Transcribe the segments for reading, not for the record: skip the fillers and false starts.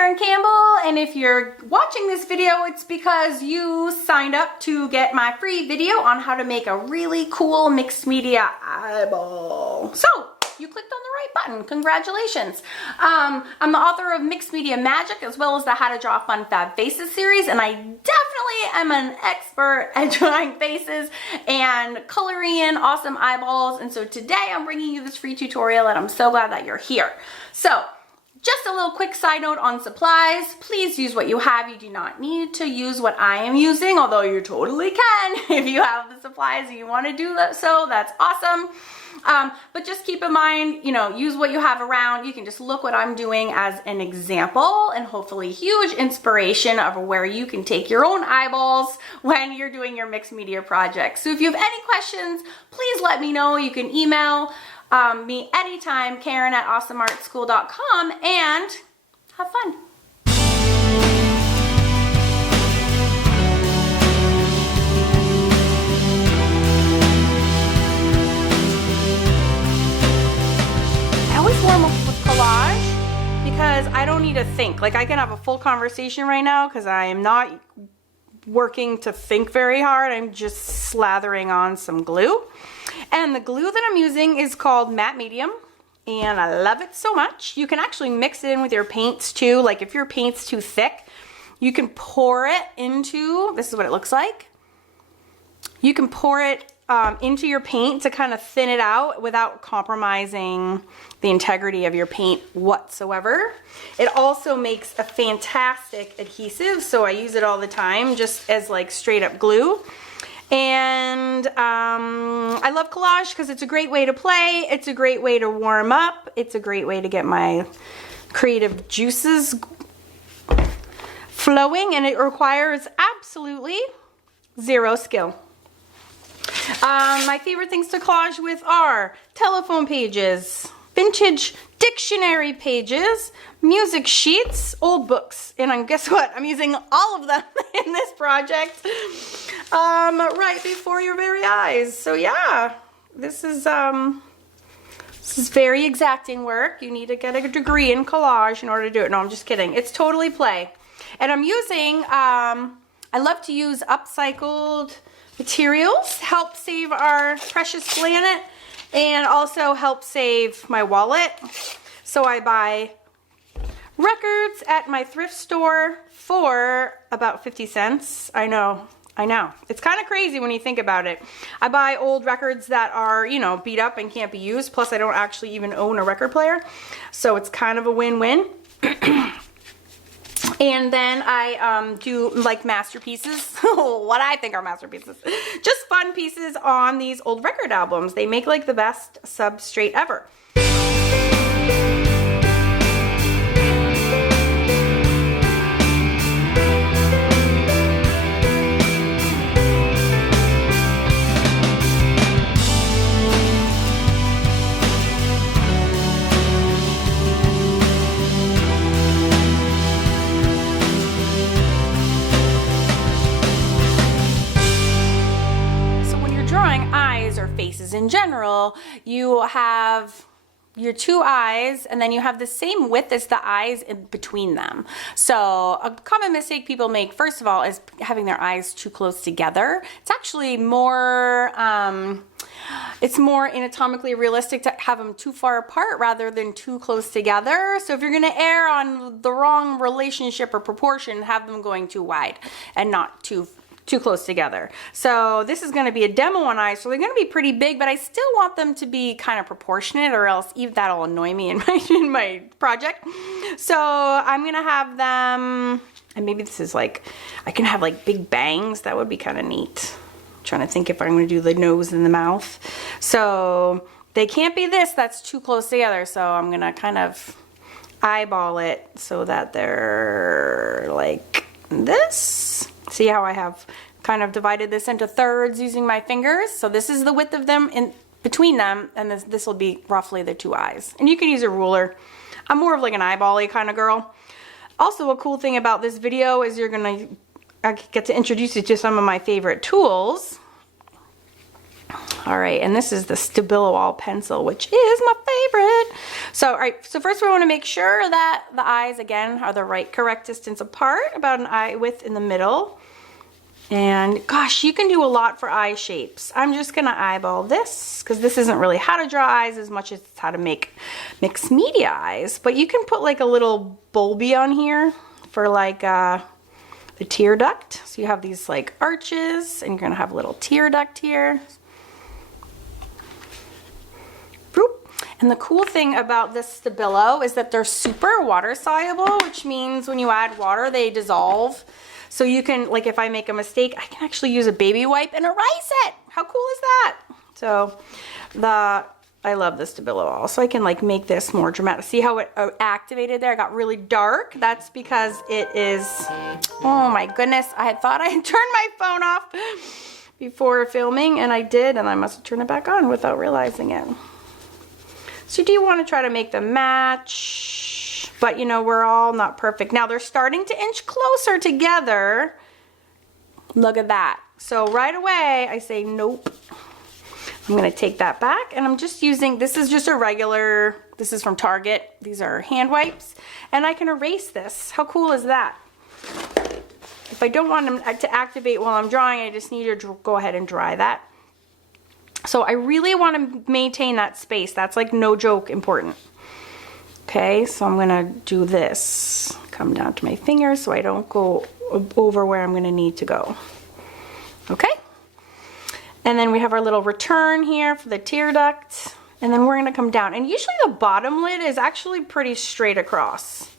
Karen Campbell, and if you're watching this video, it's because you signed up to get my free video on how to make a really cool mixed media eyeball. So, you clicked on the right button. Congratulations. I'm the author of Mixed Media Magic, as well as the How to Draw Fun Fab Faces series, and I definitely am an expert at drawing faces and coloring in awesome eyeballs. And so today I'm bringing you this free tutorial, and I'm so glad that you're here. So, just a little quick side note on supplies. Please use what you have. You do not need to use what I am using, although you totally can if you have the supplies and you want to do that. So that's awesome. But just keep in mind, you know, use what you have around. You can just look what I'm doing as an example and hopefully huge inspiration of where you can take your own eyeballs when you're doing your mixed media project. So if you have any questions, please let me know. You can email me anytime, Karen@awesomeartschool.com, and have fun. I always warm up with collage because I don't need to think. Like, I can have a full conversation right now because I am not working to think very hard. I'm just slathering on some glue. And the glue that I'm using is called Matte Medium, and I love it so much. You can actually mix it in with your paints too. Like if your paint's too thick, you can pour it into, this is what it looks like. You can pour it into your paint to kind of thin it out without compromising the integrity of your paint whatsoever. It also makes a fantastic adhesive, so I use it all the time just as like straight up glue. And I love collage because it's a great way to play, it's a great way to warm up, it's a great way to get my creative juices flowing, and it requires absolutely zero skill. My favorite things to collage with are telephone pages, vintage dictionary pages, music sheets, old books, and guess what? I'm using all of them in this project right before your very eyes. So yeah, this is very exacting work. You need to get a degree in collage in order to do it. No, I'm just kidding. It's totally play. And I'm using, I love to use upcycled materials, help save our precious planet, and also help save my wallet. So I buy records at my thrift store for about 50 cents. I know. It's kind of crazy when you think about it. I buy old records that are, you know, beat up and can't be used. Plus I don't actually even own a record player. So it's kind of a win-win. And then I do like masterpieces, what I think are masterpieces, just fun pieces on these old record albums. They make like the best substrate ever. Faces in general, you have your two eyes and then you have the same width as the eyes in between them. So a common mistake people make, first of all, is having their eyes too close together. It's actually more it's more anatomically realistic to have them too far apart rather than too close together. So if you're going to err on the wrong relationship or proportion, have them going too wide and not too close together. So this is going to be a demo on eyes, so they're going to be pretty big, but I still want them to be kind of proportionate, or else even that'll annoy me in my project. So I'm going to have them, and maybe this is like, I can have like big bangs. That would be kind of neat. I'm trying to think if I'm going to do the nose and the mouth. So they can't be this, that's too close together. So I'm going to kind of eyeball it so that they're like this. See how I have kind of divided this into thirds using my fingers? So this is the width of them in between them, and this will be roughly the two eyes. And you can use a ruler. I'm more of like an eyeball-y kind of girl. Also, a cool thing about this video is I get to introduce you to some of my favorite tools. All right, and this is the Stabilo All pencil, which is my favorite. So, all right, so first we want to make sure that the eyes, again, are the correct distance apart, about an eye width in the middle. And gosh, you can do a lot for eye shapes. I'm just gonna eyeball this because this isn't really how to draw eyes as much as it's how to make mixed media eyes. But you can put like a little bulby on here for like the tear duct. So you have these like arches and you're gonna have a little tear duct here. And the cool thing about this Stabilo is that they're super water soluble, which means when you add water, they dissolve. So you can, like if I make a mistake, I can actually use a baby wipe and erase it. How cool is that? So I love the Stabilo All. So I can like make this more dramatic. See how it activated there? It got really dark. That's because it is, oh my goodness. I had thought I had turned my phone off before filming and I did, and I must have turned it back on without realizing it. So do you want to try to make them match? But you know, we're all not perfect. Now they're starting to inch closer together. Look at that. So right away I say nope. I'm going to take that back and I'm just using, this is just a regular, this is from Target. These are hand wipes and I can erase this. How cool is that? If I don't want them to activate while I'm drawing, I just need to go ahead and dry that. So I really want to maintain that space. That's like no joke important. Okay, so I'm gonna do this. Come down to my fingers so I don't go over where I'm gonna need to go. Okay, and then we have our little return here for the tear duct. And then we're gonna come down. And usually the bottom lid is actually pretty straight across.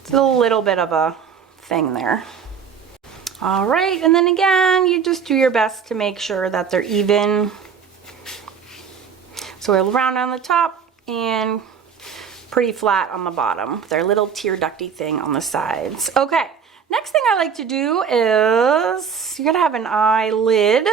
It's a little bit of a thing there. All right, and then again, you just do your best to make sure that they're even. So we'll round on the top and pretty flat on the bottom. Their little tear ducty thing on the sides. Okay, next thing I like to do is, you're gonna have an eyelid.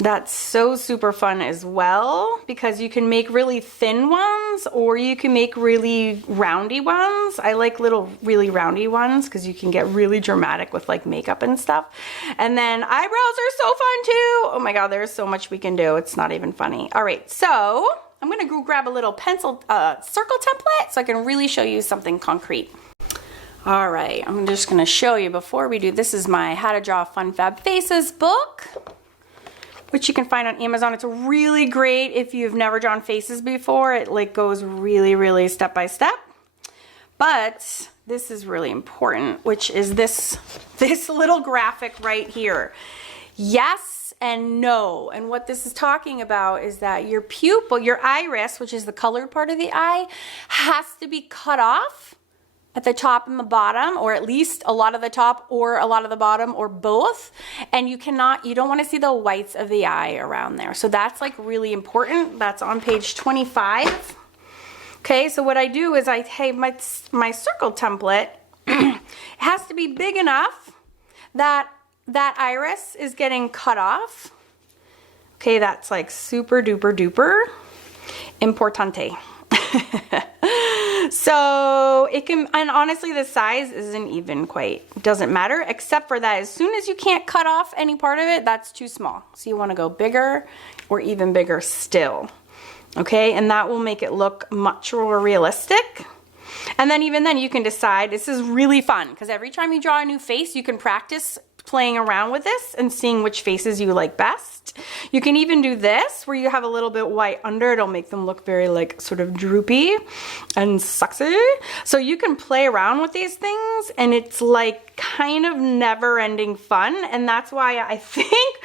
That's so super fun as well because you can make really thin ones or you can make really roundy ones. I like little really roundy ones because you can get really dramatic with like makeup and stuff. And then eyebrows are so fun too. Oh my God, there's so much we can do. It's not even funny. All right, so I'm gonna go grab a little pencil circle template so I can really show you something concrete. All right, I'm just gonna show you before we do, this is my How to Draw Fun Fab Faces book, which you can find on Amazon. It's really great if you've never drawn faces before. It like goes really step by step. But this is really important, which is this little graphic right here. Yes and no. And what this is talking about is that your pupil, your iris, which is the colored part of the eye, has to be cut off at the top and the bottom, or at least a lot of the top or a lot of the bottom, or both. And you don't want to see the whites of the eye around there. So that's like really important. That's on page 25. Okay, so what I do is my circle template has to be big enough that that iris is getting cut off. Okay, that's like super duper duper importante. So it can, and honestly the size isn't even quite, doesn't matter, except for that as soon as you can't cut off any part of it, that's too small. So you want to go bigger or even bigger still. Okay, and that will make it look much more realistic. And then even then you can decide, this is really fun because every time you draw a new face you can practice playing around with this and seeing which faces you like best. You can even do this where you have a little bit white under. It'll make them look very like sort of droopy and sexy. So you can play around with these things and it's like kind of never-ending fun. And that's why I think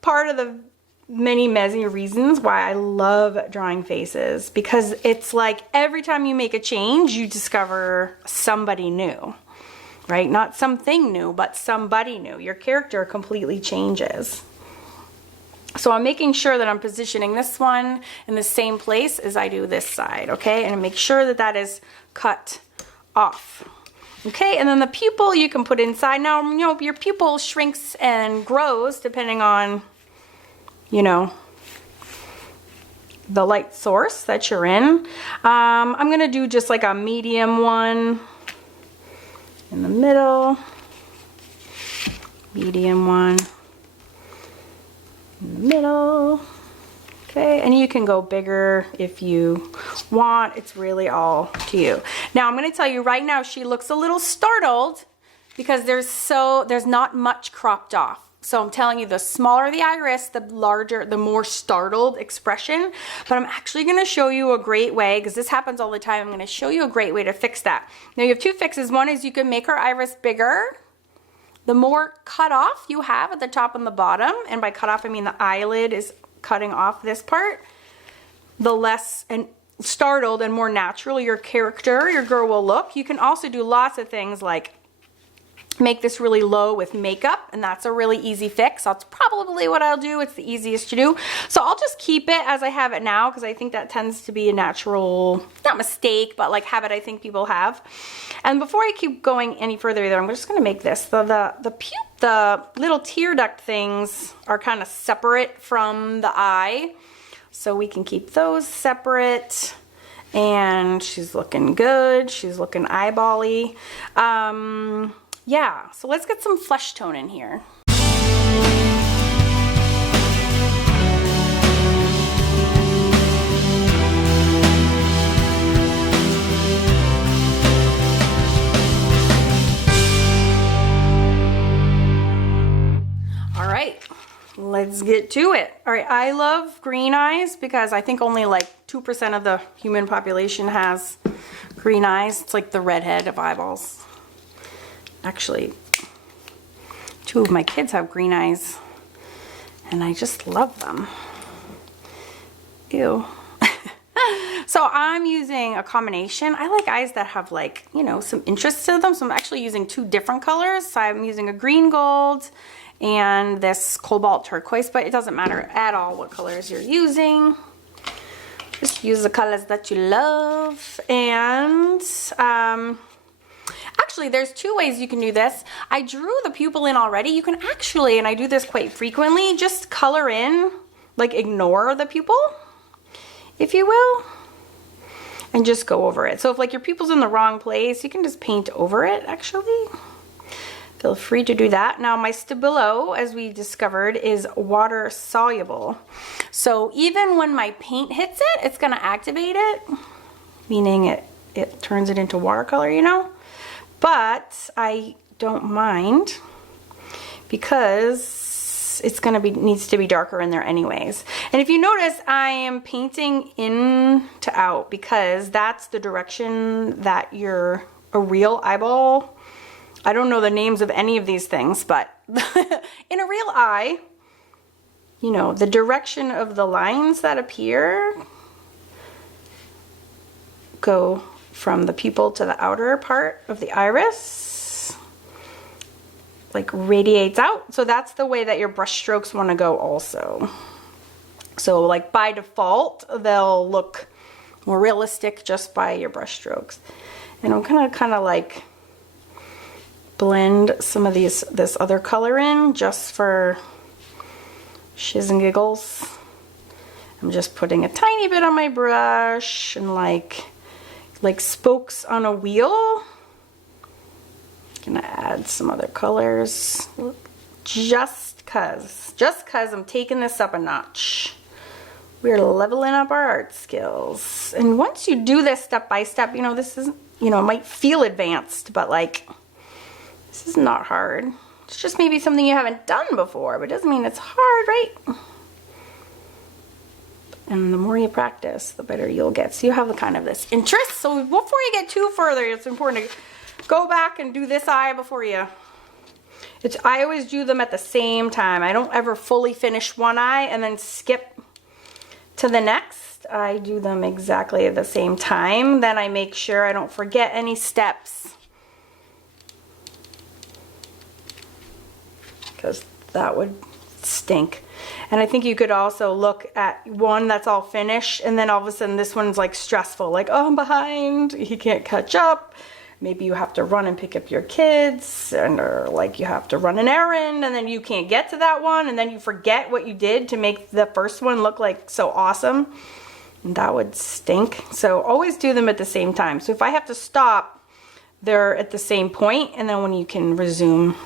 part of the many reasons why I love drawing faces, because it's like every time you make a change you discover somebody new. Right? Not something new, but somebody new. Your character completely changes. So I'm making sure that I'm positioning this one in the same place as I do this side, okay? And make sure that that is cut off. Okay, and then the pupil you can put inside. Now, you know, your pupil shrinks and grows depending on, you know, the light source that you're in. I'm gonna do just like a medium one in the middle, medium one, in the middle. Okay, and you can go bigger if you want. It's really all to you. Now I'm going to tell you right now, she looks a little startled because there's not much cropped off. So I'm telling you, the smaller the iris, the larger, the more startled expression. But I'm actually going to show you a great way, because this happens all the time. I'm going to show you a great way to fix that. Now you have two fixes. One is you can make her iris bigger. The more cut off you have at the top and the bottom, and by cut off I mean the eyelid is cutting off this part, the less and startled and more natural your character, your girl will look. You can also do lots of things like make this really low with makeup, and that's a really easy fix. That's probably what I'll do. It's the easiest to do. So I'll just keep it as I have it now, because I think that tends to be a natural, not mistake, but like habit I think people have. And before I keep going any further either, I'm just gonna make this. The little tear duct things are kind of separate from the eye. So we can keep those separate. And she's looking good. She's looking eyeball-y. Yeah, so let's get some flesh tone in here. All right, let's get to it. All right, I love green eyes because I think only like 2% of the human population has green eyes. It's like the redhead of eyeballs. Actually, 2 of my kids have green eyes, and I just love them. Ew. So I'm using a combination. I like eyes that have, like, you know, some interest to them. So I'm actually using 2 different colors. So I'm using a green gold and this cobalt turquoise, but it doesn't matter at all what colors you're using. Just use the colors that you love. And actually, there's 2 ways you can do this. I drew the pupil in already. You can actually, and I do this quite frequently, just color in, like ignore the pupil, if you will, and just go over it. So if like your pupil's in the wrong place, you can just paint over it, actually. Feel free to do that. Now my Stabilo, as we discovered, is water soluble. So even when my paint hits it, it's gonna activate it, meaning it turns it into watercolor, you know? But I don't mind because it's gonna be, needs to be darker in there anyways. And if you notice, I am painting in to out because that's the direction that a real eyeball, I don't know the names of any of these things, but in a real eye, you know, the direction of the lines that appear go from the pupil to the outer part of the iris, like radiates out. So that's the way that your brush strokes want to go also. So like by default, they'll look more realistic just by your brush strokes. And I'm gonna kind of like blend some of this other color in just for shiz and giggles. I'm just putting a tiny bit on my brush and like spokes on a wheel. Gonna add some other colors just cause I'm taking this up a notch. We're leveling up our art skills. And once you do this step by step, you know, this isn't, you know, it might feel advanced, but like, this is not hard. It's just maybe something you haven't done before, but it doesn't mean it's hard, right? And the more you practice, the better you'll get. So you have the kind of this interest. So before you get too further, it's important to go back and do this eye before you. I always do them at the same time. I don't ever fully finish one eye and then skip to the next. I do them exactly at the same time. Then I make sure I don't forget any steps, because that would stink. And I think you could also look at one that's all finished and then all of a sudden this one's like stressful, like, oh, I'm behind, he can't catch up. Maybe you have to run and pick up your kids, or like you have to run an errand and then you can't get to that one and then you forget what you did to make the first one look like so awesome. And that would stink. So always do them at the same time. So if I have to stop, they're at the same point, and then when you can resume,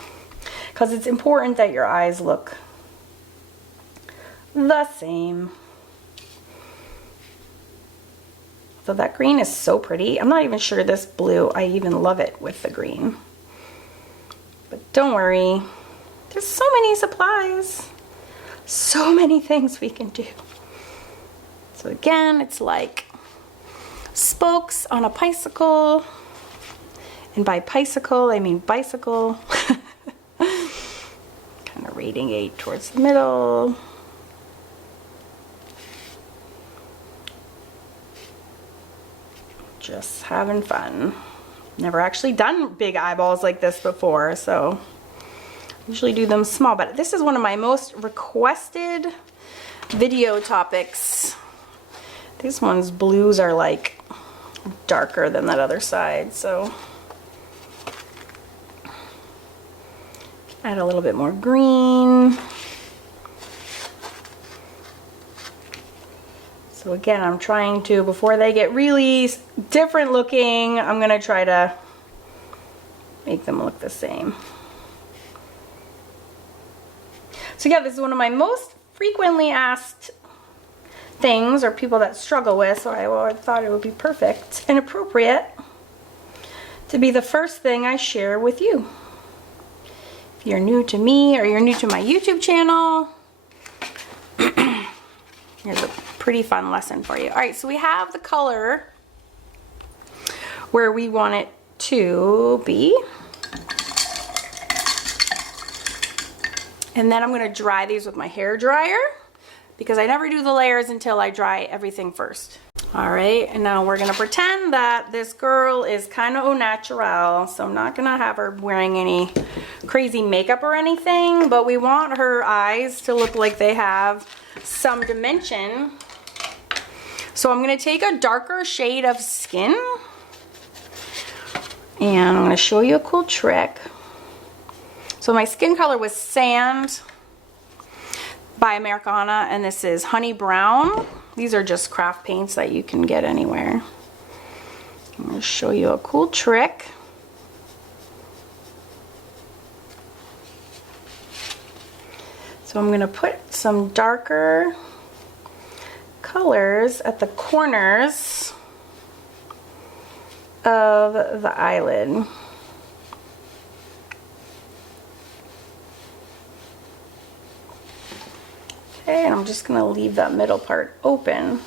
because it's important that your eyes look the same. So that green is so pretty. I'm not even sure this blue, I even love it with the green. But don't worry, there's so many supplies. So many things we can do. So again, it's like spokes on a bicycle. And by bicycle, I mean bicycle. Kind of radiate towards the middle. Just having fun. Never actually done big eyeballs like this before, so usually do them small, but this is one of my most requested video topics. These ones, blues are like darker than that other side, so add a little bit more green. So again, I'm trying to, before they get really different looking, I'm gonna try to make them look the same. So yeah, this is one of my most frequently asked things, or people that struggle with, so I thought it would be perfect and appropriate to be the first thing I share with you. If you're new to me or you're new to my YouTube channel, here's a pretty fun lesson for you. All right, so we have the color where we want it to be. And then I'm gonna dry these with my hair dryer because I never do the layers until I dry everything first. All right, and now we're gonna pretend that this girl is kind of au naturel, so I'm not gonna have her wearing any crazy makeup or anything, but we want her eyes to look like they have some dimension. So I'm gonna take a darker shade of skin and I'm gonna show you a cool trick. So my skin color was Sand by Americana, and this is Honey Brown. These are just craft paints that you can get anywhere. I'm gonna show you a cool trick. So I'm gonna put some darker colors at the corners of the eyelid. Okay, and I'm just gonna leave that middle part open.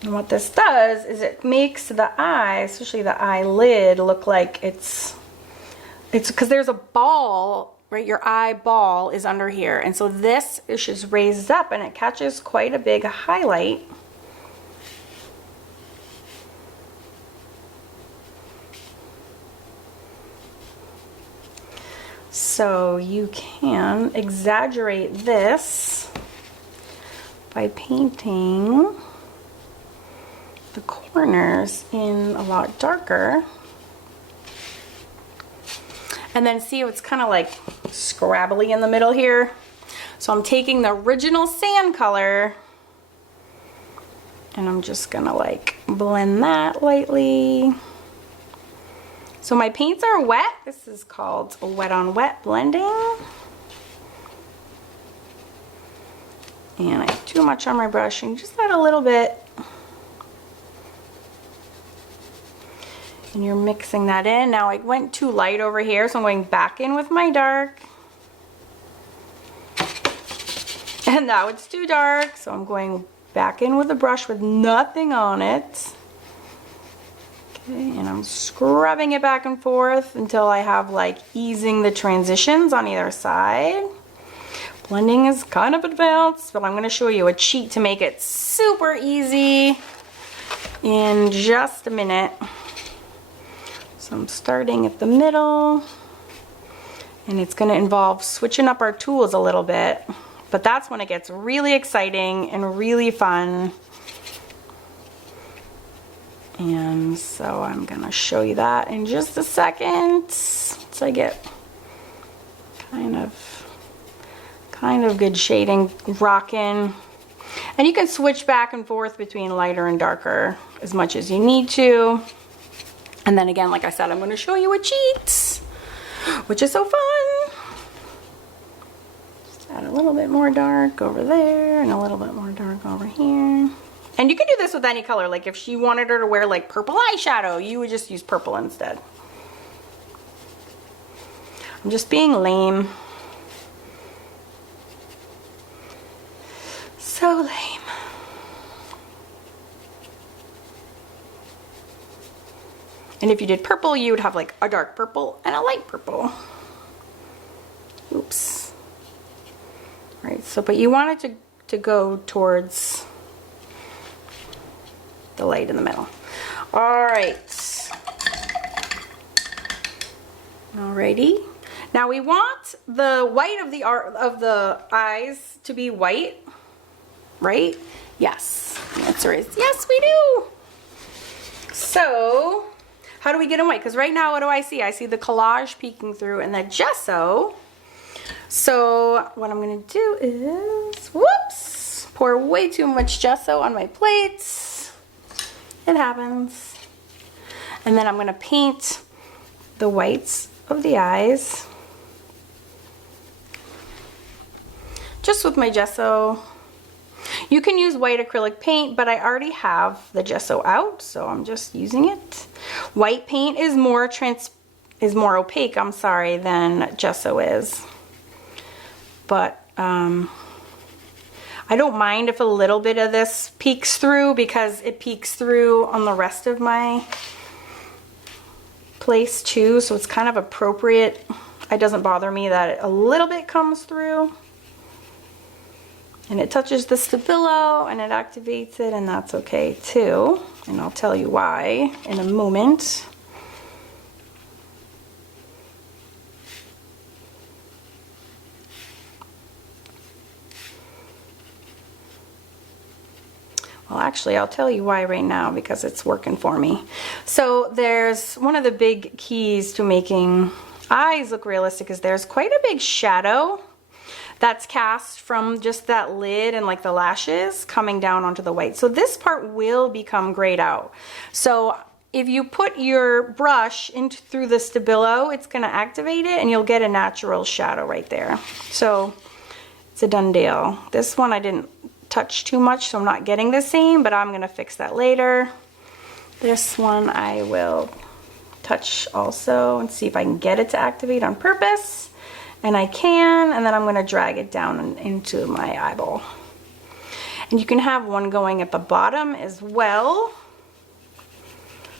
And what this does is it makes the eye, especially the eyelid, look like it's because there's a ball, right? Your eyeball is under here, and so this is just raised up and it catches quite a big highlight. So you can exaggerate this by painting the corners in a lot darker. And then see, it's kind of like scrabbly in the middle here. So I'm taking the original sand color and I'm just gonna like blend that lightly. So my paints are wet. This is called wet on wet blending. And I have too much on my brush and just add a little bit. And you're mixing that in. Now I went too light over here, so I'm going back in with my dark. And now it's too dark, so I'm going back in with the brush with nothing on it. Okay, and I'm scrubbing it back and forth until I have like easing the transitions on either side. Blending is kind of advanced, but I'm going to show you a cheat to make it super easy in just a minute. So I'm starting at the middle, and it's going to involve switching up our tools a little bit, but that's when it gets really exciting and really fun. And so I'm going to show you that in just a second once I get kind of good shading rocking. And you can switch back and forth between lighter and darker as much as you need to. And then again, like I said, I'm going to show you a cheat. which is so fun. Just add a little bit more dark over there and a little bit more dark over here. And you can do this with any color. Like if she wanted her to wear like purple eyeshadow, you would just use purple instead. I'm just being lame. So lame. And if you did purple, you would have like a dark purple and a light purple. Oops. All right, so but you want it to go towards the light in the middle. All right. Alrighty. Now we want the white of the eyes to be white, right? Yes. The answer is yes, we do. So, how do we get them white? Because right now, what do I see? I see the collage peeking through and the gesso. So, what I'm going to do is, whoops, pour way too much gesso on my plates. It happens. And then I'm going to paint the whites of the eyes just with my gesso. You can use white acrylic paint, but I already have the gesso out, so I'm just using it. White paint is more opaque, I'm sorry, than gesso is. But I don't mind if a little bit of this peeks through, because it peeks through on the rest of my place too, so it's kind of appropriate. It doesn't bother me that a little bit comes through. And it touches the Stabilo and it activates it, and that's okay too. And I'll tell you why in a moment. Well, actually, I'll tell you why right now, because it's working for me. So there's one of the big keys to making eyes look realistic is there's quite a big shadow that's cast from just that lid and like the lashes coming down onto the white. So this part will become grayed out. So if you put your brush through the Stabilo, it's going to activate it and you'll get a natural shadow right there. So it's a done deal. This one I didn't touch too much, so I'm not getting the same, but I'm going to fix that later. This one I will touch also and see if I can get it to activate on purpose. And I can, and then I'm going to drag it down into my eyeball. And you can have one going at the bottom as well.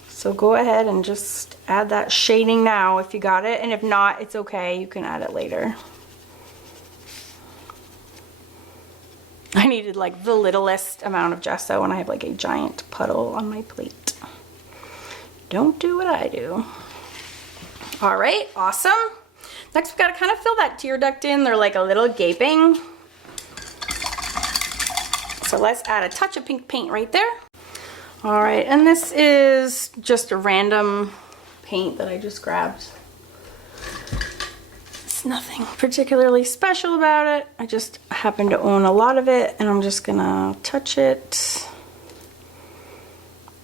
So go ahead and just add that shading now if you got it, and if not, it's okay, you can add it later. I needed like the littlest amount of gesso and I have like a giant puddle on my plate. Don't do what I do. All right, awesome. Next, we've got to kind of fill that tear duct in. They're like a little gaping. So let's add a touch of pink paint right there. All right, and this is just a random paint that I just grabbed. It's nothing particularly special about it. I just happen to own a lot of it, and I'm just gonna touch it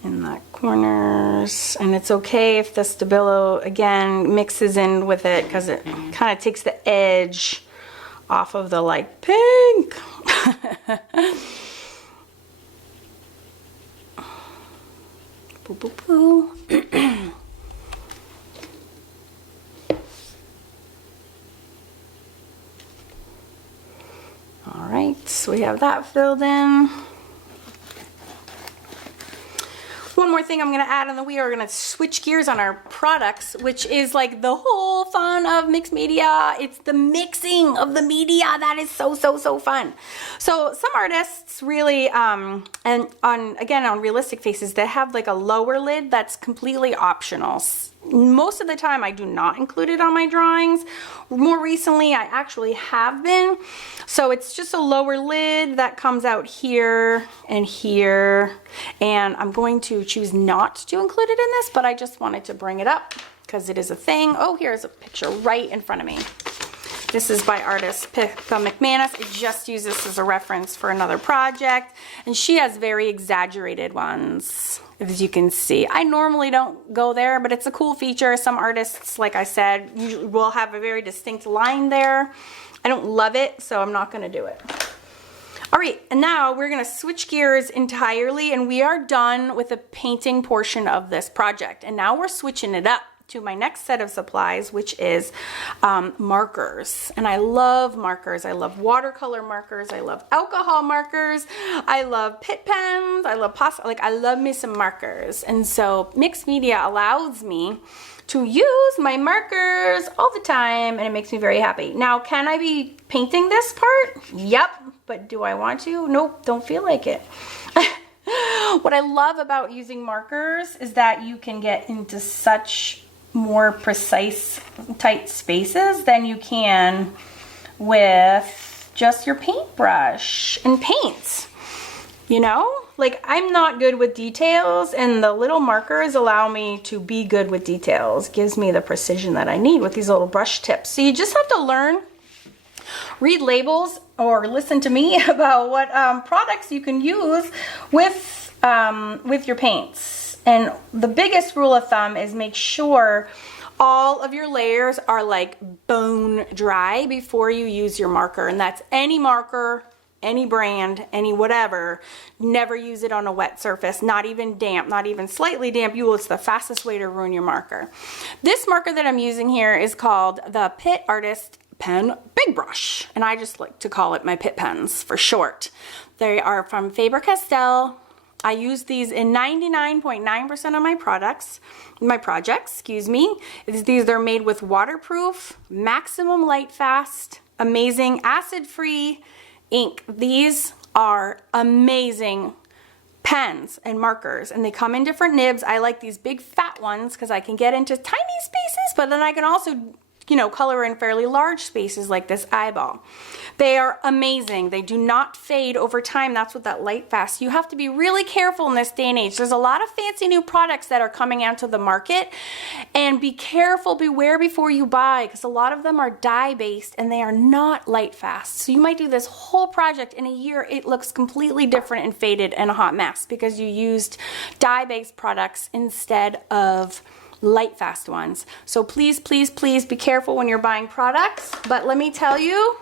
in the corners. And it's okay if the Stabilo again mixes in with it, because it kind of takes the edge off of the like pink. Boo, boo, boo. All right, so we have that filled in. One more thing I'm going to add, and then we are going to switch gears on our products, which is like the whole fun of mixed media. It's the mixing of the media that is so fun. So some artists really, and on realistic faces, they have like a lower lid that's completely optional. Most of the time I do not include it on my drawings. More recently I actually have been. So it's just a lower lid that comes out here and here, and I'm going to choose not to include it in this, but I just wanted to bring it up because it is a thing. Oh, here's a picture right in front of me. This is by artist Pippa McManus. I just use this as a reference for another project. And she has very exaggerated ones, as you can see. I normally don't go there, but it's a cool feature. Some artists, like I said, usually will have a very distinct line there. I don't love it, so I'm not gonna do it. All right, and now we're gonna switch gears entirely, and we are done with the painting portion of this project. And now we're switching it up to my next set of supplies, which is markers. And I love markers. I love watercolor markers. I love alcohol markers. I love Pitt pens. I love pasta. Like, I love me some markers. And so mixed media allows me to use my markers all the time, and it makes me very happy. Now, can I be painting this part? Yep. But do I want to? Nope, don't feel like it. What I love about using markers is that you can get into such more precise, tight spaces than you can with just your paintbrush and paints. You know, like, I'm not good with details, and the little markers allow me to be good with details. Gives me the precision that I need with these little brush tips. So you just have to learn, read labels, or listen to me about what products you can use with your paints. And the biggest rule of thumb is make sure all of your layers are like bone dry before you use your marker. And that's any marker, any brand, any whatever. Never use it on a wet surface, not even damp, not even slightly damp. It's the fastest way to ruin your marker. This marker that I'm using here is called the Pitt Artist Pen Big Brush, and I just like to call it my Pitt pens for short. They are from Faber-Castell. I use these in 99.9% of my projects, excuse me. These are made with waterproof, maximum light fast, amazing acid-free ink. These are amazing pens and markers, and they come in different nibs. I like these big fat ones because I can get into tiny spaces, but then I can also, you know, color in fairly large spaces like this eyeball. They are amazing. They do not fade over time. That's what that light fast. You have to be really careful in this day and age. There's a lot of fancy new products that are coming out to the market, and be careful, beware before you buy, because a lot of them are dye based and they are not light fast. So you might do this whole project in a year, it looks completely different and faded and a hot mess because you used dye based products instead of light fast ones. So please, please, please be careful when you're buying products. But let me tell you,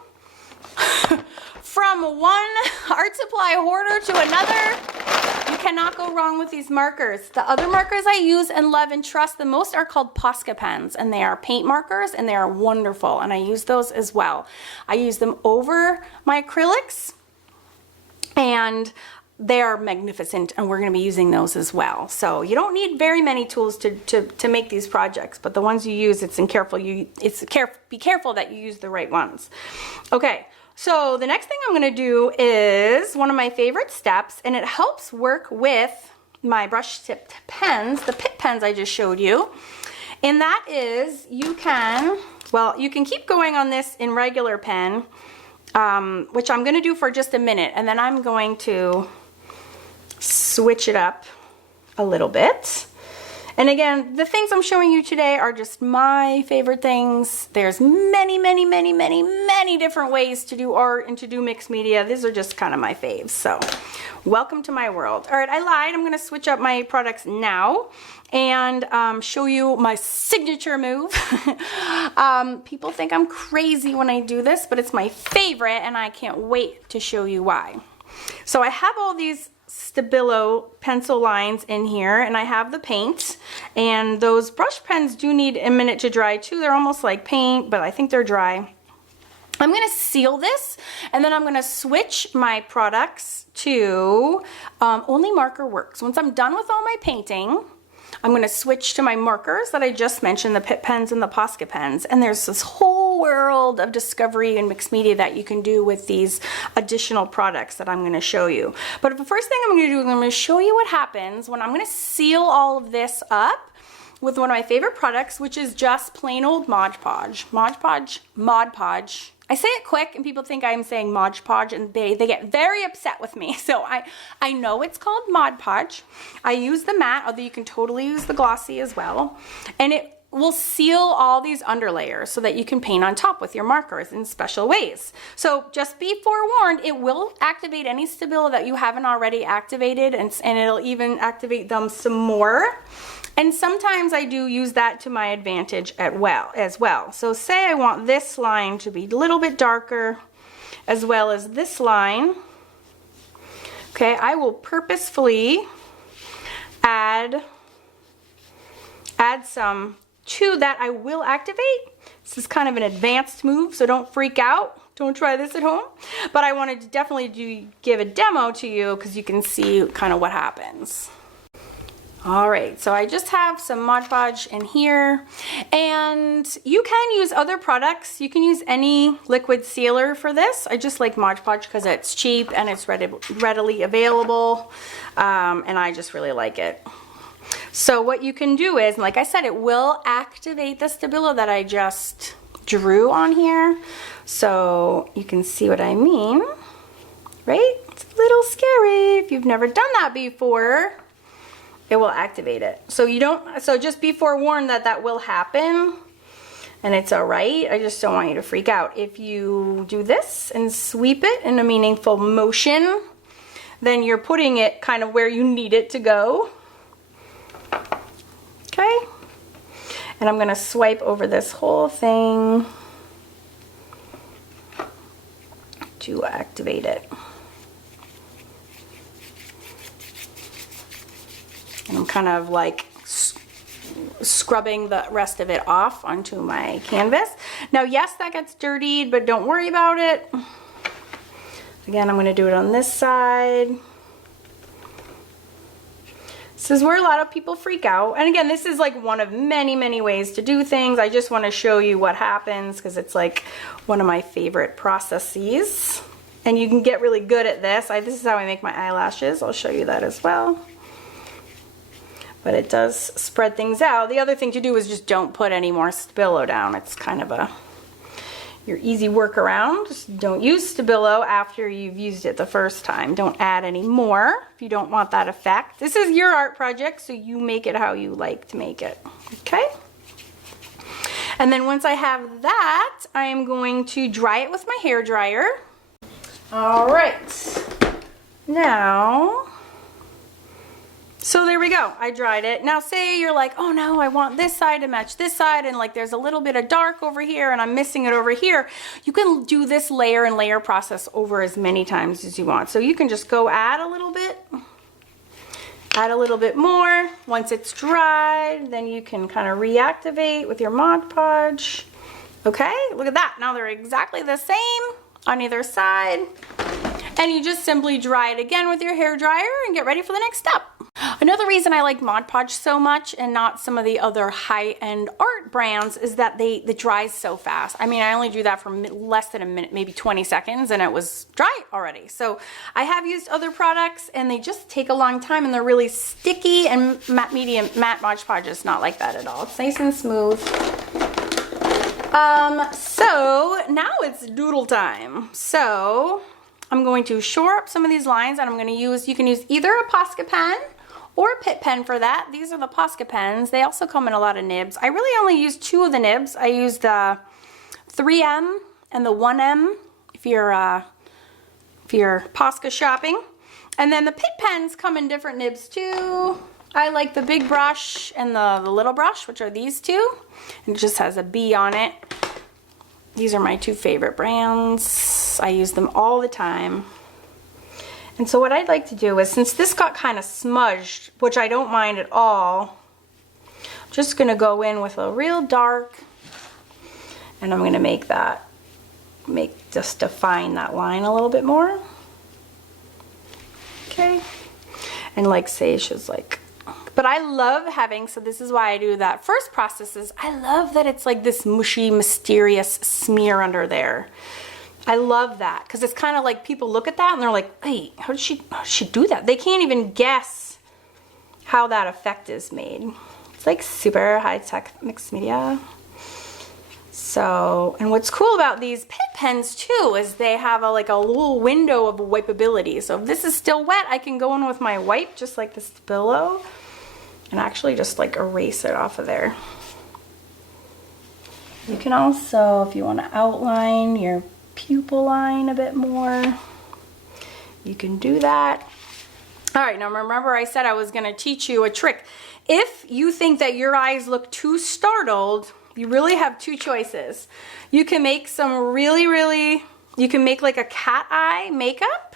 from one art supply hoarder to another, you cannot go wrong with these markers. The other markers I use and love and trust the most are called Posca pens, and they are paint markers, and they are wonderful, and I use those as well. I use them over my acrylics, and they are magnificent, and we're going to be using those as well. So you don't need very many tools to make these projects, but the ones you use, be careful that you use the right ones. Okay, so the next thing I'm going to do is one of my favorite steps, and it helps work with my brush tipped pens, the Pitt pens I just showed you. And that is, you can keep going on this in regular pen, which I'm going to do for just a minute, and then I'm going to switch it up a little bit. And again, the things I'm showing you today are just my favorite things. There's many, many, many, many, many different ways to do art and to do mixed media. These are just kind of my faves. So welcome to my world. All right, I lied. I'm going to switch up my products now and show you my signature move. People think I'm crazy when I do this, but it's my favorite, and I can't wait to show you why. So I have all these Stabilo pencil lines in here, and I have the paint, and those brush pens do need a minute to dry too. They're almost like paint, but I think they're dry. I'm going to seal this, and then I'm going to switch my products to only marker works. Once I'm done with all my painting, I'm going to switch to my markers that I just mentioned, the Pitt pens and the Posca pens. And there's this whole world of discovery and mixed media that you can do with these additional products that I'm going to show you. But the first thing I'm going to do is I'm going to show you what happens when I'm going to seal all of this up with one of my favorite products, which is just plain old Mod Podge. Mod Podge. I say it quick and people think I'm saying Mod Podge, and they get very upset with me. So I know it's called Mod Podge. I use the matte, although you can totally use the glossy as well. And will seal all these underlayers so that you can paint on top with your markers in special ways. So just be forewarned, it will activate any Stabilo that you haven't already activated, and it'll even activate them some more. And sometimes I do use that to my advantage as well. So say I want this line to be a little bit darker as well as this line. Okay, I will purposefully add some to that I will activate. This is kind of an advanced move, so don't freak out. Don't try this at home. But I wanted to definitely give a demo to you because you can see kind of what happens. All right, so I just have some Mod Podge in here, and you can use other products. You can use any liquid sealer for this. I just like Mod Podge because it's cheap and it's readily available, and I just really like it. So what you can do is, like I said, it will activate the Stabilo that I just drew on here. So you can see what I mean, right? It's a little scary. If you've never done that before, it will activate it. So just be forewarned that that will happen, and it's all right. I just don't want you to freak out. If you do this and sweep it in a meaningful motion, then you're putting it kind of where you need it to go. Okay, and I'm going to swipe over this whole thing to activate it. And I'm kind of like scrubbing the rest of it off onto my canvas. Now, yes, that gets dirtied, but don't worry about it. Again, I'm going to do it on this side. This is where a lot of people freak out. And again, this is like one of many, many ways to do things. I just want to show you what happens because it's like one of my favorite processes. And you can get really good at this. This is how I make my eyelashes. I'll show you that as well. But it does spread things out. The other thing to do is just don't put any more Stabilo down. It's kind of your easy workaround. Just don't use Stabilo after you've used it the first time. Don't add any more if you don't want that effect. This is your art project, so you make it how you like to make it. Okay? And then once I have that, I am going to dry it with my hair dryer. All right. Now, so there we go, I dried it. Now say you're like, oh no, I want this side to match this side, and like there's a little bit of dark over here and I'm missing it over here. You can do this layer and layer process over as many times as you want. So you can just go add a little bit more. Once it's dried, then you can kind of reactivate with your Mod Podge. Okay, look at that. Now they're exactly the same on either side. And you just simply dry it again with your hair dryer and get ready for the next step. Another reason I like Mod Podge so much and not some of the other high-end art brands is that it dries so fast. I mean, I only do that for less than a minute, maybe 20 seconds, and it was dry already. So I have used other products and they just take a long time and they're really sticky, and matte Mod Podge is not like that at all. It's nice and smooth. So now it's doodle time. So I'm going to shore up some of these lines, and I'm going to you can use either a Posca pen or a Pitt pen for that. These are the Posca pens. They also come in a lot of nibs. I really only use two of the nibs. I use the 3M and the 1M if you're Posca shopping. And then the Pitt pens come in different nibs too. I like the big brush and the little brush, which are these two. And it just has a B on it. These are my two favorite brands. I use them all the time. And so what I'd like to do is, since this got kind of smudged, which I don't mind at all, I'm just going to go in with a real dark, and I'm going to just define that line a little bit more. Okay. And like say, she's like, but I love having, so this is why I do that first process, is I love that it's like this mushy, mysterious smear under there. I love that because it's kind of like people look at that and they're like, wait, how did she do that? They can't even guess how that effect is made. It's like super high-tech mixed media. So, and what's cool about these Pitt pens too is they have like a little window of wipeability. So if this is still wet, I can go in with my wipe just like the Stabilo and actually just like erase it off of there. You can also, if you want to outline your pupil line a bit more, you can do that. All right, now remember I said I was going to teach you a trick. If you think that your eyes look too startled, you really have two choices. You can make some you can make like a cat eye makeup,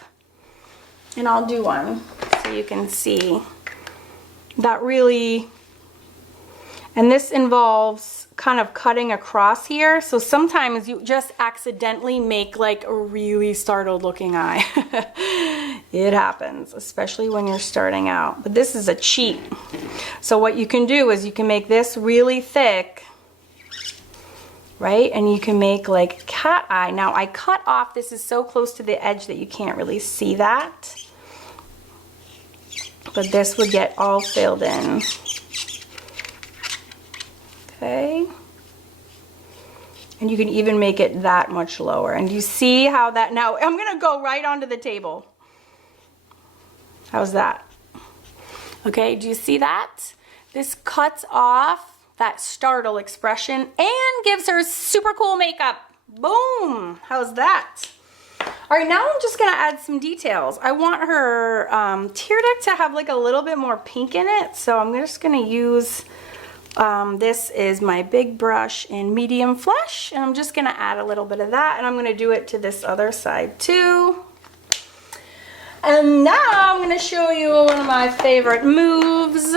and I'll do one so you can see that really, and this involves kind of cutting across here. So sometimes you just accidentally make like a really startled looking eye. It happens, especially when you're starting out. But this is a cheat. So what you can do is you can make this really thick, right? And you can make like cat eye. Now I cut off, this is so close to the edge that you can't really see that. But this would get all filled in. Okay. And you can even make it that much lower. And you see how that, now I'm gonna go right onto the table. How's that? Okay, do you see that? This cuts off that startle expression and gives her super cool makeup. Boom, how's that? All right, now I'm just gonna add some details. I want her tear duct to have like a little bit more pink in it. So I'm just gonna use, this is my big brush in medium flesh, and I'm just gonna add a little bit of that, and I'm gonna do it to this other side too. And now I'm gonna show you one of my favorite moves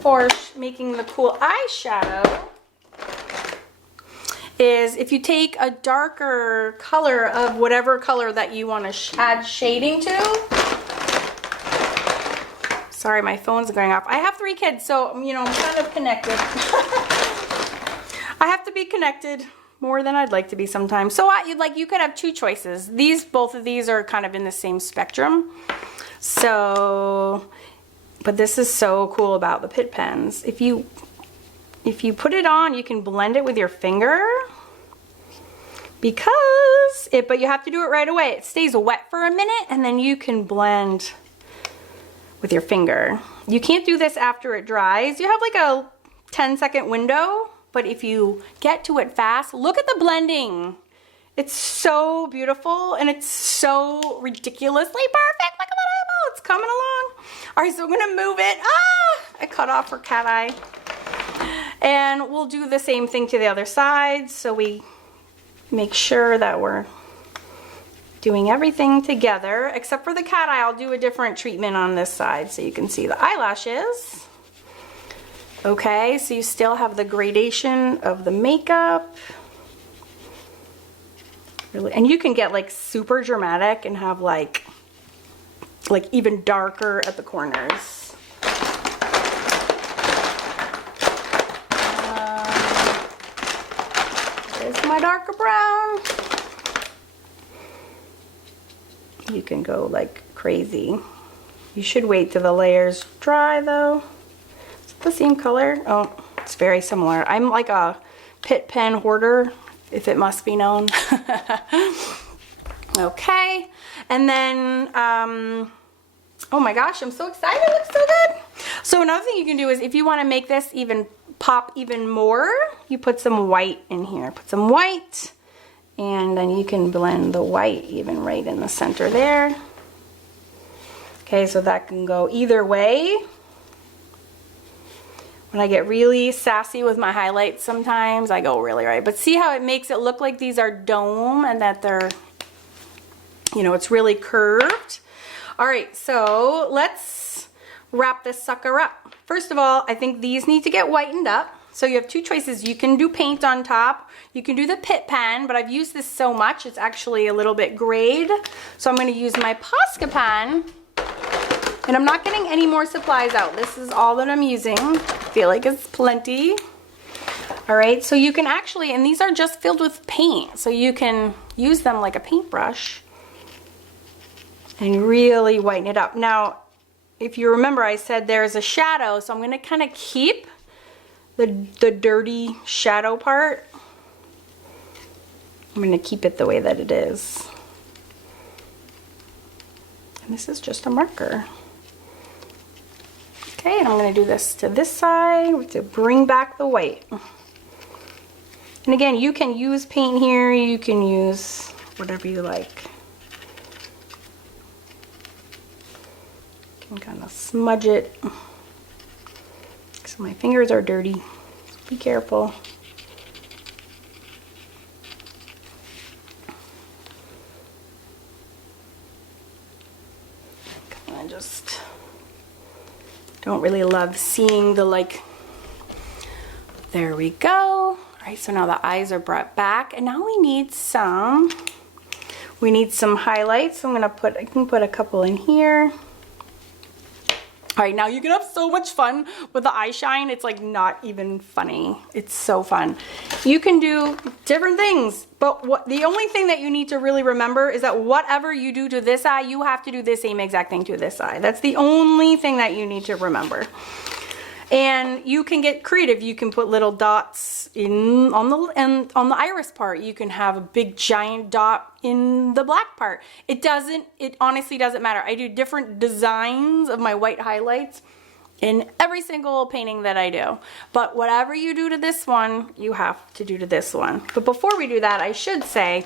for making the cool eyeshadow. Is if you take a darker color of whatever color that you want to add shading to. Sorry, my phone's going off. I have 3 kids, so you know I'm kind of connected. I have to be connected more than I'd like to be sometimes. So you could have 2 choices. Both of these are kind of in the same spectrum. So, but this is so cool about the Pitt pens. If you put it on, you can blend it with your finger but you have to do it right away. It stays wet for a minute and then you can blend with your finger. You can't do this after it dries. You have like a 10-second window, but if you get to it fast, look at the blending. It's so beautiful and it's so ridiculously perfect. Look at that eyeball, it's coming along. All right, so I'm gonna move it. I cut off her cat eye. And we'll do the same thing to the other side, so we make sure that we're doing everything together. Except for the cat eye, I'll do a different treatment on this side so you can see the eyelashes. Okay, so you still have the gradation of the makeup. Really, and you can get like super dramatic and have like even darker at the corners. There's my darker brown. You can go like crazy. You should wait till the layers dry though. Is it the same color? Oh, it's very similar. I'm like a Pitt pen hoarder, if it must be known. Okay, and then, oh my gosh, I'm so excited, it looks so good. So another thing you can do is if you want to make this even pop even more, you put some white in here. Put some white, and then you can blend the white even right in the center there. Okay, so that can go either way. When I get really sassy with my highlights sometimes, I go really right. But see how it makes it look like these are dome and that they're, you know, it's really curved. All right, so let's wrap this sucker up. First of all, I think these need to get whitened up. So you have 2 choices. You can do paint on top. You can do the Pitt pen, but I've used this so much, it's actually a little bit grayed. So I'm gonna use my Posca pen. And I'm not getting any more supplies out. This is all that I'm using. I feel like it's plenty. All right, so you can actually, and these are just filled with paint, so you can use them like a paintbrush and really whiten it up. Now, if you remember, I said there's a shadow, so I'm gonna kind of keep the dirty shadow part. I'm gonna keep it the way that it is. And this is just a marker. Okay, and I'm going to do this to this side to bring back the white. And again, you can use paint here, you can use whatever you like. You can kind of smudge it. So my fingers are dirty, so be careful. I just don't really love seeing the like, there we go. All right, so now the eyes are brought back, and now we need some highlights. So I can put a couple in here. All right, now you can have so much fun with the eye shine. It's like not even funny. It's so fun. You can do different things, but the only thing that you need to really remember is that whatever you do to this eye, you have to do the same exact thing to this eye. That's the only thing that you need to remember. And you can get creative. You can put little dots on the iris part. You can have a big giant dot in the black part. It honestly doesn't matter. I do different designs of my white highlights in every single painting that I do. But whatever you do to this one, you have to do to this one. But before we do that, I should say,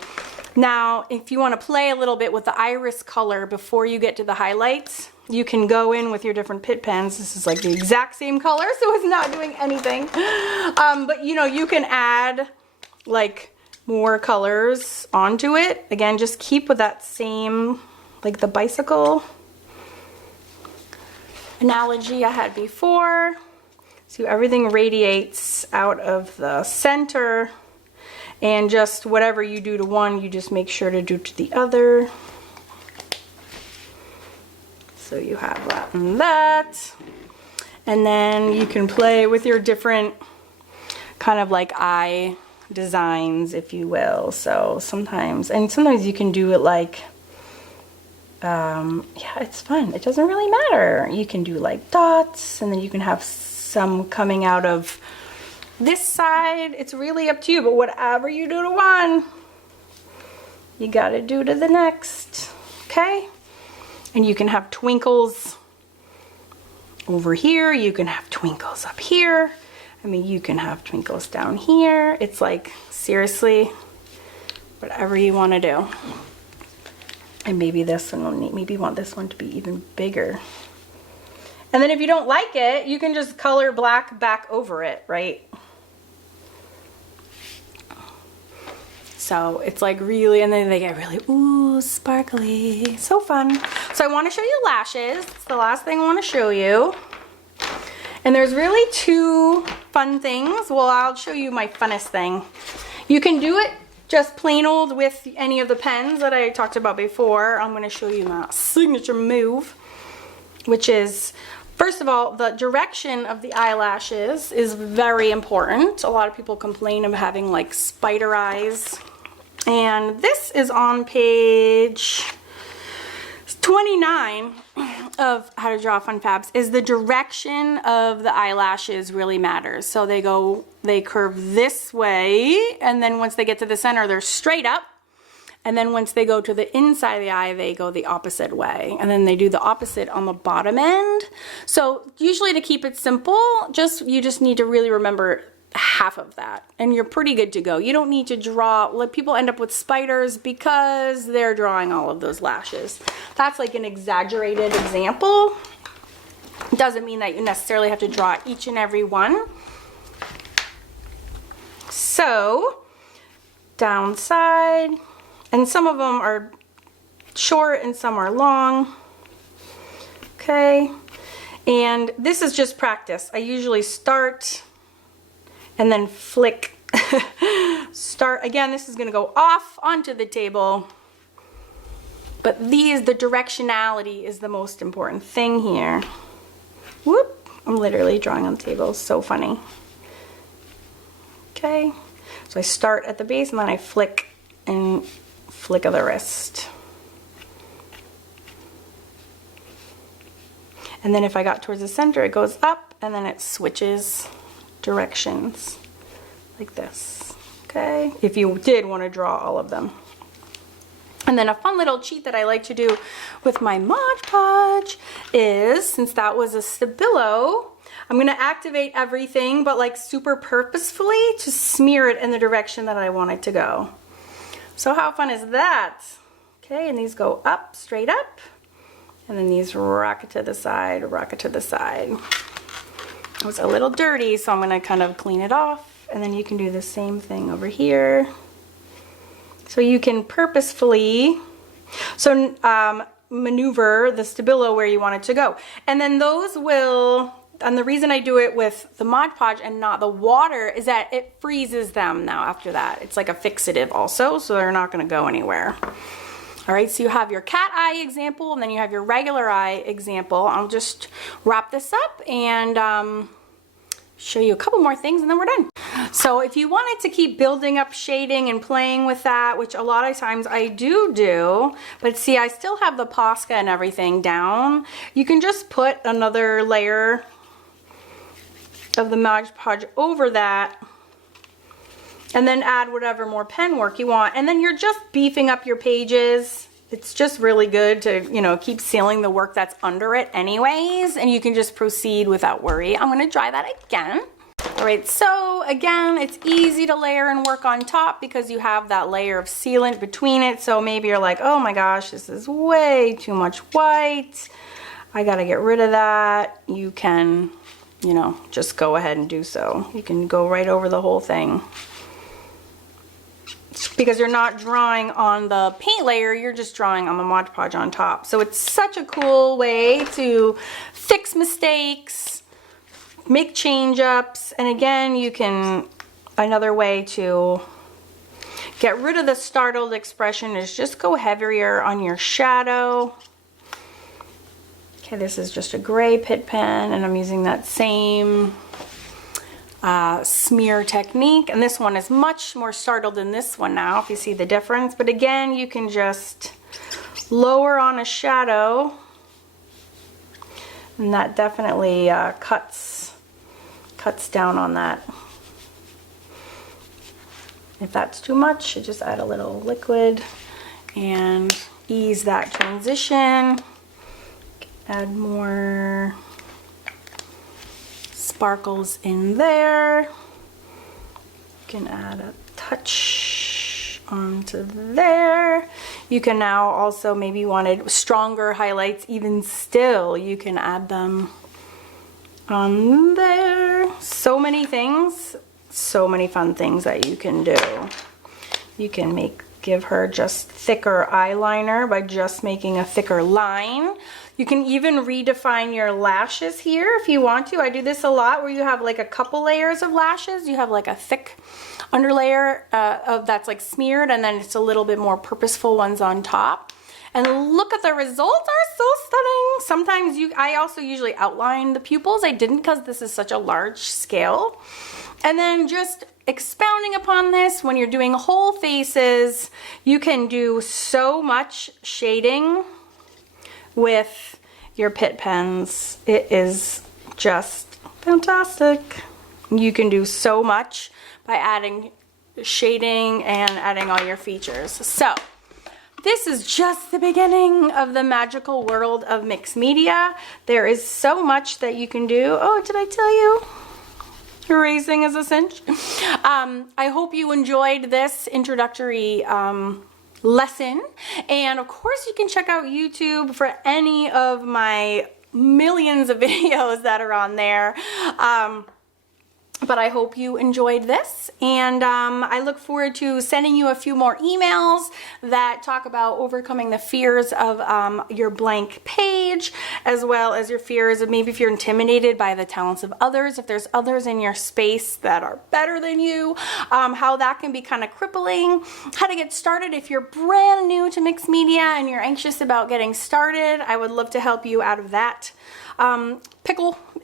now if you want to play a little bit with the iris color before you get to the highlights, you can go in with your different Pitt pens. This is like the exact same color, so it's not doing anything. But you know, you can add like more colors onto it. Again, just keep with that same, like the bicycle analogy I had before. So everything radiates out of the center, and just whatever you do to one, you just make sure to do to the other. So you have that and that. And then you can play with your different kind of like eye designs, if you will. So sometimes you can do it like, yeah, it's fun. It doesn't really matter. You can do like dots, and then you can have some coming out of this side. It's really up to you, but whatever you do to one, you gotta do to the next, okay? And you can have twinkles over here. You can have twinkles up here. I mean, you can have twinkles down here. It's like, seriously, whatever you want to do. And maybe this one will need, maybe you want this one to be even bigger. And then if you don't like it, you can just color black back over it, right? So it's like really, and then they get really, ooh, sparkly. So fun. So I want to show you lashes. It's the last thing I want to show you. And there's really two fun things. Well, I'll show you my funnest thing. You can do it just plain old with any of the pens that I talked about before. I'm going to show you my signature move, which is, first of all, the direction of the eyelashes is very important. A lot of people complain of having like spider eyes. And this is on page 29 of How to Draw Fun Fabs, is the direction of the eyelashes really matters. So they curve this way, and then once they get to the center, they're straight up. And then once they go to the inside of the eye, they go the opposite way. And then they do the opposite on the bottom end. So usually to keep it simple, you just need to really remember half of that, and you're pretty good to go. You don't need to draw, like people end up with spiders because they're drawing all of those lashes. That's like an exaggerated example. It doesn't mean that you necessarily have to draw each and every one. So, downside, and some of them are short and some are long. Okay, and this is just practice. I usually start and then flick. Start again, this is going to go off onto the table, but the directionality is the most important thing here. Whoop, I'm literally drawing on the table. It's so funny. Okay, so I start at the base and then I flick and flick of the wrist. And then if I got towards the center, it goes up, and then it switches directions like this. Okay, if you did want to draw all of them. And then a fun little cheat that I like to do with my Mod Podge is, since that was a Stabilo, I'm gonna activate everything, but like super purposefully to smear it in the direction that I want it to go. So how fun is that? Okay, and these go up, straight up, and then these rocket to the side, rocket to the side. It was a little dirty, so I'm gonna kind of clean it off, and then you can do the same thing over here. So you can purposefully, maneuver the Stabilo where you want it to go. And then those will, and the reason I do it with the Mod Podge and not the water is that it freezes them now after that. It's like a fixative also, so they're not gonna go anywhere. All right, so you have your cat eye example, and then you have your regular eye example. I'll just wrap this up and show you a couple more things, and then we're done. So if you wanted to keep building up shading and playing with that, which a lot of times I do, but see, I still have the Posca and everything down, you can just put another layer of the Mod Podge over that, and then add whatever more pen work you want, and then you're just beefing up your pages. It's just really good to, you know, keep sealing the work that's under it anyways, and you can just proceed without worry. I'm gonna try that again. All right, so again, it's easy to layer and work on top because you have that layer of sealant between it. So maybe you're like, oh my gosh, this is way too much white. I gotta get rid of that. You can, you know, just go ahead and do so. You can go right over the whole thing, because you're not drawing on the paint layer, you're just drawing on the Mod Podge on top. So it's such a cool way to fix mistakes, make change-ups, and again, you can, another way to get rid of the startled expression is just go heavier on your shadow. Okay, this is just a gray Pitt pen, and I'm using that same smear technique, and this one is much more startled than this one now, if you see the difference. But again, you can just lower on a shadow, and that definitely cuts down on that. If that's too much, you just add a little liquid and ease that transition. Add more sparkles in there. You can add a touch onto there. You can now also, maybe you wanted stronger highlights even still, you can add them on there. So many things, so many fun things that you can do. You can give her just thicker eyeliner by just making a thicker line. You can even redefine your lashes here if you want to. I do this a lot where you have like a couple layers of lashes. You have like a thick underlayer of that's like smeared, and then it's a little bit more purposeful ones on top. And look at the results, are so stunning. Sometimes I also usually outline the pupils. I didn't because this is such a large scale. And then just expounding upon this, when you're doing whole faces, you can do so much shading with your Pitt pens. It is just fantastic. You can do so much by adding shading and adding all your features. So this is just the beginning of the magical world of mixed media. There is so much that you can do. Oh, did I tell you? Erasing is a cinch. I hope you enjoyed this introductory lesson, and of course you can check out YouTube for any of my millions of videos that are on there. But I hope you enjoyed this, and I look forward to sending you a few more emails that talk about overcoming the fears of your blank page, as well as your fears of maybe if you're intimidated by the talents of others, if there's others in your space that are better than you, how that can be kind of crippling, how to get started if you're brand new to mixed media and you're anxious about getting started. I would love to help you out of that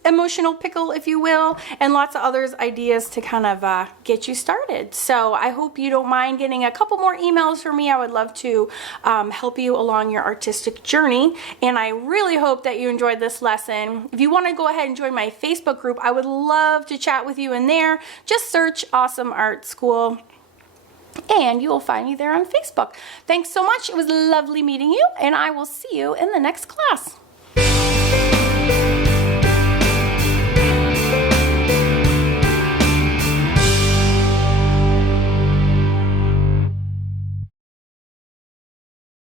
emotional pickle, if you will, and lots of others ideas to kind of get you started. So I hope you don't mind getting a couple more emails from me. I would love to help you along your artistic journey, and I really hope that you enjoyed this lesson. If you want to go ahead and join my Facebook group, I would love to chat with you in there. Just search Awesome Art School and you will find me there on Facebook. Thanks so much. It was lovely meeting you, and I will see you in the next class.